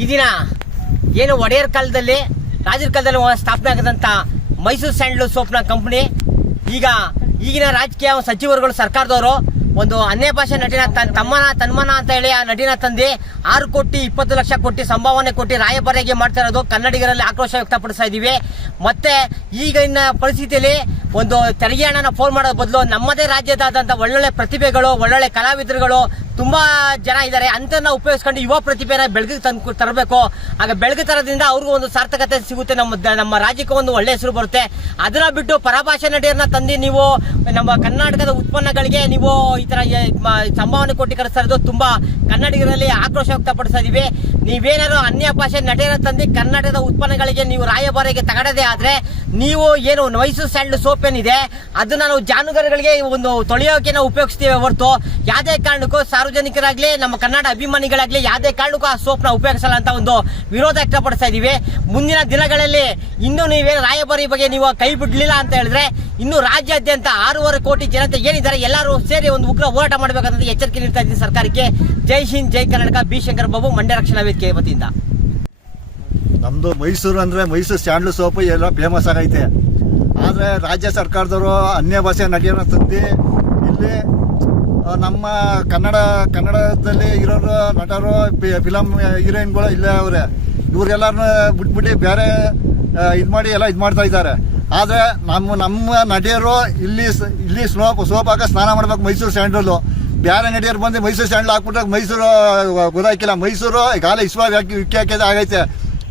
ಈ ದಿನ ಏನು ಒಡೆಯರ್ ಕಾಲದಲ್ಲಿ, ರಾಜರ ಕಾಲದಲ್ಲಿ ಸ್ಥಾಪನೆ ಆಗದಂತ ಮೈಸೂರು ಸ್ಯಾಂಡ್ಲ್ ಸೋಪ್ನ ಕಂಪನಿ ಈಗ ಈಗಿನ ರಾಜಕೀಯ ಸಚಿವರುಗಳು ಸರ್ಕಾರದವರು ಒಂದು ಅನ್ಯ ಭಾಷೆ ನಟಿನ ತಮ್ಮನ ತನ್ಮನ ಅಂತ ಹೇಳಿ ಆ ನಟಿನ ತಂದೆ ಆರು ಕೋಟಿ ಇಪ್ಪತ್ತು ಲಕ್ಷ ಕೋಟಿ ಸಂಭಾವನೆ ಕೊಟ್ಟು ರಾಯಭಾರಿಗೆ ಮಾಡ್ತಾ ಇರೋದು ಕನ್ನಡಿಗರಲ್ಲಿ ಆಕ್ರೋಶ ವ್ಯಕ್ತಪಡಿಸ್ತಾ ಇದ್ದೀವಿ. ಮತ್ತೆ ಈಗಿನ ಪರಿಸ್ಥಿತಿಯಲ್ಲಿ ಒಂದು ತೆರಿಗೆ ಹಣನ ಫೋನ್ ಮಾಡೋ ಬದಲು ನಮ್ಮದೇ ರಾಜ್ಯದಾದಂಥ ಒಳ್ಳೊಳ್ಳೆ ಪ್ರತಿಭೆಗಳು, ಒಳ್ಳೊಳ್ಳೆ ಕಲಾವಿದರುಗಳು ತುಂಬಾ ಜನ ಇದ್ದಾರೆ. ಅಂತನ್ನ ಉಪಯೋಗಿಸ್ಕೊಂಡು ಯುವ ಪ್ರತಿಭೆನ ಬೆಳಕಿಗೆ ತಂದು ತರಬೇಕು. ಆಗ ಬೆಳಗ್ಗೆ ತರೋದ್ರಿಂದ ಅವ್ರಿಗೂ ಒಂದು ಸಾರ್ಥಕತೆ ಸಿಗುತ್ತೆ. ನಮ್ಮ ನಮ್ಮ ರಾಜ್ಯಕ್ಕೆ ಒಂದು ಒಳ್ಳೆ ಹೆಸರು ಬರುತ್ತೆ. ಅದನ್ನ ಬಿಟ್ಟು ಪರಭಾಷೆ ನಟಿಯರನ್ನ ತಂದು ನೀವು ನಮ್ಮ ಕರ್ನಾಟಕದ ಉತ್ಪನ್ನಗಳಿಗೆ ನೀವು ಈ ತರ ಸಂಭಾವನೆ ಕೊಟ್ಟು ಕಳಿಸ್ತಾ ಇರೋದು ತುಂಬಾ ಕನ್ನಡಿಗರಲ್ಲಿ ಆಕ್ರೋಶ ವ್ಯಕ್ತಪಡಿಸ್ತಾ ಇದೀವಿ. ನೀವೇನಾದ್ರು ಅನ್ಯ ಭಾಷೆ ನಟಿಯರ ತಂದು ಕರ್ನಾಟಕದ ಉತ್ಪನ್ನಗಳಿಗೆ ನೀವು ರಾಯಭಾರಿಗೆ ತಗಡದೇ ಆದ್ರೆ ನೀವು ಏನು ಮೈಸೂರು ಸ್ಯಾಂಡ್ ಸೋಪ್ ಏನಿದೆ, ಅದನ್ನ ನಾವು ಜಾನುಗಾರುಗಳಿಗೆ ಒಂದು ತೊಳೆಯೋಕೆ ನಾವು ಉಪಯೋಗಿಸ್ತೀವಿ ಹೊರತು, ಯಾವುದೇ ಕಾರಣಕ್ಕೂ ಸಾರ್ವಜನಿಕರಾಗಲಿ, ನಮ್ಮ ಕನ್ನಡ ಅಭಿಮಾನಿಗಳಾಗಲಿ ಯಾವುದೇ ಕಾರಣಕ್ಕೂ ಆ ಸೋಪ್ನ ಉಪಯೋಗಿಸಲ್ಲ ಅಂತ ಒಂದು ವಿರೋಧ ವ್ಯಕ್ತಪಡಿಸ್ತಾ ಇದೀವಿ. ಮುಂದಿನ ದಿನಗಳಲ್ಲಿ ಇನ್ನೂ ನೀವೇನು ರಾಯಭಾರಿ ಬಗ್ಗೆ ನೀವು ಕೈ ಬಿಡಲಿಲ್ಲ ಅಂತ ಹೇಳಿದ್ರೆ, ಇನ್ನು ರಾಜ್ಯಾದ್ಯಂತ ಆರೂವರೆ ಕೋಟಿ ಜನತೆ ಏನಿದ್ದಾರೆ, ಎಲ್ಲರೂ ಸೇರಿ ಒಂದು ಉಗ್ರ ಹೋರಾಟ ಮಾಡಬೇಕಂತ ಎಚ್ಚರಿಕೆ ನೀಡ್ತಾ ಇದ್ದೀನಿ ಸರ್ಕಾರಕ್ಕೆ. ಜೈ ಹಿಂದ್, ಜೈ ಕರ್ನಾಟಕ. ಬಿ. ಶಂಕರ್ ಬಾಬು ಮಂಡ್ಯ ರಕ್ಷಣಾ ವೇದಿಕೆ ವತಿಯಿಂದ. ನಮ್ದು ಮೈಸೂರು ಅಂದ್ರೆ ಮೈಸೂರು ಸ್ಯಾಂಡ್ಲು ಸೋಪು ಎಲ್ಲ ಫೇಮಸ್ ಆಗೈತೆ. ಆದರೆ ರಾಜ್ಯ ಸರ್ಕಾರದವರು ಅನ್ಯ ಭಾಷೆ ನಟಿಯರನ್ನ ತಂದು ಇಲ್ಲಿ ನಮ್ಮ ಕನ್ನಡ, ಕನ್ನಡದಲ್ಲಿ ಇರೋರು, ನಟರು ಫಿಲಮ್ ಹೀರೋಯಿನ್ಗಳು ಇಲ್ಲೇ ಅವರೇ. ಇವರೆಲ್ಲರನ್ನ ಬಿಟ್ಬಿಟ್ಟು ಬೇರೆ ಇದು ಮಾಡಿ ಎಲ್ಲ ಇದು ಮಾಡ್ತಾ ಇದ್ದಾರೆ. ಆದರೆ ನಮ್ಮ ನಮ್ಮ ನಟಿಯರು ಇಲ್ಲಿ ಇಲ್ಲಿ ಸ್ನೋಪ್ ಸೋಪ್ ಹಾಕ ಸ್ನಾನ ಮಾಡ್ಬೇಕು ಮೈಸೂರು ಸ್ಯಾಂಡಲು ಬೇರೆ ನಟಿಯರು ಬಂದು ಮೈಸೂರು ಸ್ಯಾಂಡಲ್ ಹಾಕ್ಬಿಟ್ರೆ ಮೈಸೂರು ಗೊತ್ತಾಕಿಲ್ಲ ಮೈಸೂರು ಗಾಲ ಇಸ್ವಾಗಿ ವಿಖ್ಯಾತ ಆಗೈತೆ.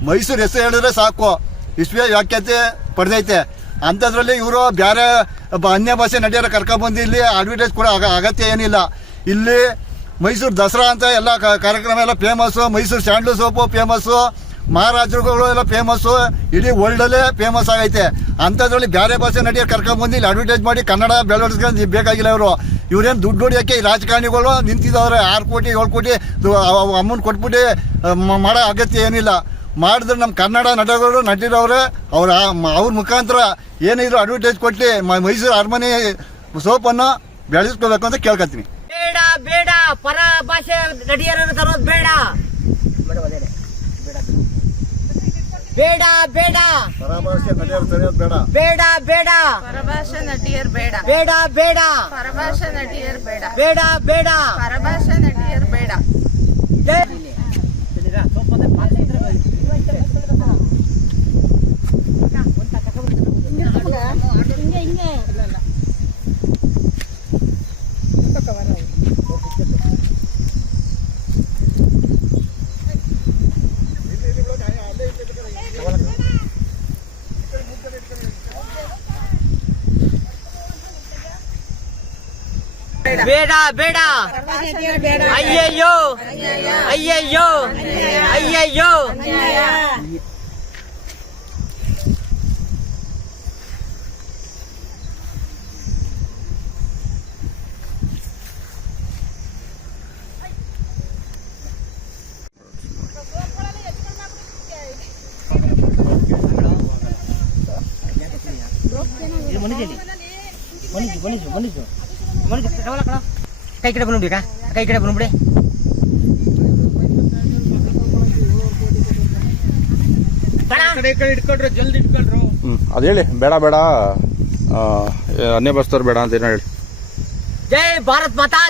ಮೈಸೂರು ಹೆಸರು ಹೇಳಿದ್ರೆ ಸಾಕು. ವಿಶ್ವ ವ್ಯಾಖ್ಯಾತೆ ಪಡೆದೈತೆ. ಅಂಥದ್ರಲ್ಲಿ ಇವರು ಬೇರೆ ಅನ್ಯ ಭಾಷೆ ನಟಿಯರ ಕರ್ಕೊಂಡ್ಬಂದು ಇಲ್ಲಿ ಅಡ್ವರ್ಟೈಸ್ ಕೂಡ ಅಗ- ಅಗತ್ಯ ಏನಿಲ್ಲ. ಇಲ್ಲಿ ಮೈಸೂರು ದಸರಾ ಅಂತ ಎಲ್ಲ ಕಾರ್ಯಕ್ರಮ ಎಲ್ಲ famous Mysuru sandal soap famous ಮಹಾರಾಜರುಗಳು ಎಲ್ಲ ಫೇಮಸ್ಸು ಇಡೀ ವರ್ಲ್ಡಲ್ಲೇ ಫೇಮಸ್ ಆಗೈತೆ. ಅಂಥದ್ರಲ್ಲಿ ಬೇರೆ ಭಾಷೆ ನಟಿಯರು ಕರ್ಕೊಂಡ್ಬಂದು ಇಲ್ಲಿ ಅಡ್ವರ್ಟೈಸ್ ಮಾಡಿ ಕನ್ನಡ ಬೆಳವಣಿಗೆ ಬೇಕಾಗಿಲ್ಲ ಇವರು. ಇವ್ರೇನು ದುಡ್ಡು ಹೊಡಿಯೋಕ್ಕೆ ಈ ರಾಜಕಾರಣಿಗಳು ನಿಂತಿದ್ದವ್ರೆ ಆರು ಕೋಟಿ, ಏಳು ಕೋಟಿ ಅಮೌಂಟ್ ಕೊಟ್ಬಿಟ್ಟು ಮಾಡೋ ಅಗತ್ಯ ಏನಿಲ್ಲ. ಮಾಡಿದ್ರೆ ನಮ್ಮ ಕನ್ನಡ ನಟಗಳು ನಟಿರೋರೆ ಅವ್ರ ಅವ್ರ ಮುಖಾಂತರ ಏನಿದ್ರು ಅಡ್ವರ್ಟೈಸ್ ಕೊಟ್ಟು ಮ- ಮೈಸೂರು ಅರಮನೆ ಸೋಪನ್ನು ಬೆಳೆಸ್ಕೋಬೇಕು ಅಂತ ಕೇಳ್ಕೊತೀನಿ ಬೇಡ ಬೇಡ ಪರ ಭಾಷೆ ನಟಿಯರನ್ನು ತರೋದು ಬೇಡ. ಬೇಡ ಬೇಡ. ಪರಭಾಷೆ ನಟಿಯರು ಬೇಡ. ಬೇಡ ಬೇಡ. ಪರಭಾಷಾ ನಟಿಯರ್ ಬೇಡ. ಬೇಡ ಬೇಡ. ಪರಭಾಷೆ ನಟಿಯರ್ ಬೇಡ. ಬೇಡ ಬೇಡ. ಪರಭಾಷೆ ನಟಿಯರ್ ಬೇಡ. बेड़ा बेड़ा। अय्यो अय्यो अय्यो ಜೈ- ಬೇಡ ಬೇಡ ಅಯ್ಯಯ್ಯೋ ಅಯ್ಯಯ್ಯೋ ಅಯ್ಯಯ್ಯೋ ಕೈ ಕಡೆ ಬಂದ್ಬಿಡಿ ಕೈ ಕಡೆ ಬಂದ್ಬಿಡಿ. ಹ್ಮ್ ಅದ್ ಹೇಳಿ ಬೇಡ ಬೇಡ. ಆ, ಅನ್ಯ ಬಸ್ತವ್ರು ಬೇಡ ಅಂತ ಏನೋ ಹೇಳಿ. ಜೈ ಭಾರತ್ ಮಾತಾ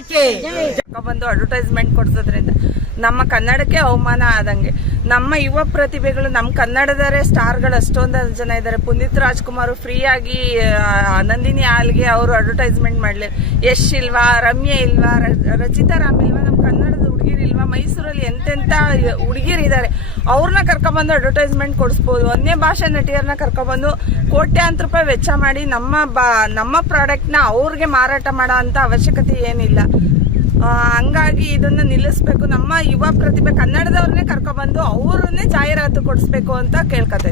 ಕಿ ಬಂದು ಅಡ್ವರ್ಟೈಸ್ಮೆಂಟ್ ಕೊಡ್ಸೋದ್ರಿಂದ. ನಮ್ಮ ಕನ್ನಡಕ್ಕೆ ಅವಮಾನ ಆದಂಗೆ. ನಮ್ಮ ಯುವ ಪ್ರತಿಭೆಗಳು ನಮ್ಮ ಕನ್ನಡದವರೇ ಸ್ಟಾರ್ಗಳು ಅಷ್ಟೊಂದು ಜನ ಇದ್ದಾರೆ ಪುನೀತ್ ರಾಜ್ಕುಮಾರ್ ಫ್ರೀ ಆಗಿ ಆ, ನಂದಿನಿ ಹಾಲ್ಗೆ ಅವರು ಅಡ್ವರ್ಟೈಸ್ಮೆಂಟ್ ಮಾಡಲಿ. ಯಶ್ ಇಲ್ವಾ ರಮ್ಯ ಇಲ್ವಾ ರಚಿತಾ ರಾಮ್ ಇಲ್ವಾ ನಮ್ಮ ಕನ್ನಡದ ಹುಡುಗಿರು ಇಲ್ವಾ ಮೈಸೂರಲ್ಲಿ ಎಂತೆಂಥ ಹುಡುಗಿರು ಇದ್ದಾರೆ ಅವ್ರನ್ನ ಕರ್ಕೊಬಂದು ಅಡ್ವರ್ಟೈಸ್ಮೆಂಟ್ ಕೊಡಿಸ್ಬೋದು. ಅನ್ಯ ಭಾಷೆ ನಟಿಯರನ್ನ ಕರ್ಕೊಬಂದು ಕೋಟ್ಯಾಂತರ ರೂಪಾಯಿ ವೆಚ್ಚ ಮಾಡಿ ನಮ್ಮ ಬಾ ನಮ್ಮ ಪ್ರಾಡಕ್ಟ್ನ ಅವ್ರಿಗೆ ಮಾರಾಟ ಮಾಡೋ ಅಂಥ ಅವಶ್ಯಕತೆ ಏನಿಲ್ಲ. ಹಂಗಾಗಿ ಇದನ್ನ ನಿಲ್ಲಿಸ್ಬೇಕು. ನಮ್ಮ ಯುವ ಪ್ರತಿಭೆ ಕನ್ನಡದವ್ರನ್ನೇ ಕರ್ಕೊಬಂದು ಅವ್ರನ್ನೇ ಜಾಹೀರಾತು ಕೊಡಿಸ್ಬೇಕು ಅಂತ ಕೇಳ್ಕೊತಾ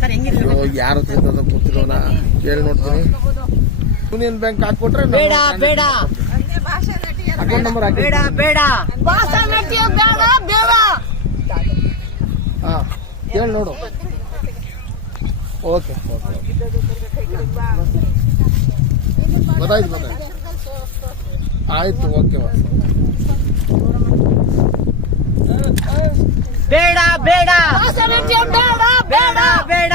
ಸರ್ ಹೆಂಗಿರ್ಲಿ ಯಾರ ಹತ್ರ ಗೊತ್ತಿರೋಣ ಕೇಳಿ ನೋಡ್ತೀನಿ. ಯೂನಿಯನ್ ಬ್ಯಾಂಕ್ ಹಾಕೊಟ್ರೆ ಬೇಡ ಬೇಡ. ಅಕೌಂಟ್ ನಂಬರ್ ಹಾಕಿ. ಬೇಡ ಬೇಡ. ಹಾ ಹೇಳಿ ನೋಡು. ಓಕೆ. ಗೊತ್ತಾಯ್ತು ಗೊತ್ತಾಯ್ತು ಆಯ್ತು ಓಕೆ ಬೇಡ ಬೇಡ. ಬೇಡ ಬೇಡ.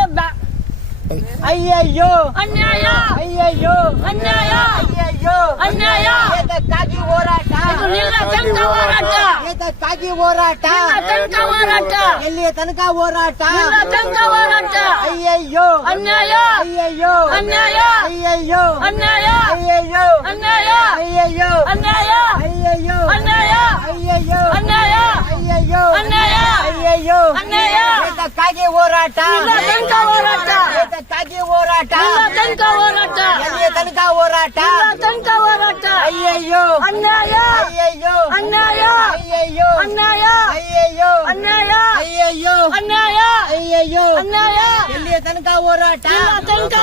అయ్యయ్యో అన్యాయ అయ్యయ్యో అన్యాయ అయ్యయ్యో అన్యాయ ఏదక్ಕಾಗಿ ಹೋರಾಟ ಜಂಕ ಹೋರಾಟ ఏదక్కాగి ಹೋರಾಟ జంక ಹೋರಾಟ ಎಲ್ಲಿಯ ತನಕ ಹೋರಾಟ జంಕ ಹೋರಾಟ అయ్యయ్యో అన్యాయ అయ్యయ్యో అన్యాయ అయ్యయ్యో అన్యాయ అయ్యయ్యో అన్యాయ అయ్యయ్యో అన్యాయ ಏತಕ್ಕಾಗಿ ಹೋರಾಟ. ತನಕ ಹೋರಾಟ. ಏತಕ್ಕಾಗಿ ಹೋರಾಟ? ತನಕ ಹೋರಾಟ. ಎಲ್ಲಿಯ ತನಕ ಹೋರಾಟ? ತನಕ ಹೋರಾಟ. ಅಯ್ಯಯ್ಯೋ. ಅನ್ಯಾಯ. ಅಯ್ಯಯ್ಯೋ. ಅನ್ಯಾಯ. ಅಯ್ಯಯ್ಯೋ. ಅನ್ಯಾಯ. ಅಯ್ಯಯ್ಯೋ. ಅನ್ಯಾಯ. ಅಯ್ಯಯ್ಯೋ. ಅನ್ಯಾಯ. ಅಯ್ಯಯ್ಯೋ. ಅನ್ಯಾಯ. ಎಲ್ಲಿಯ ತನಕ ಹೋರಾಟ? ತನಕ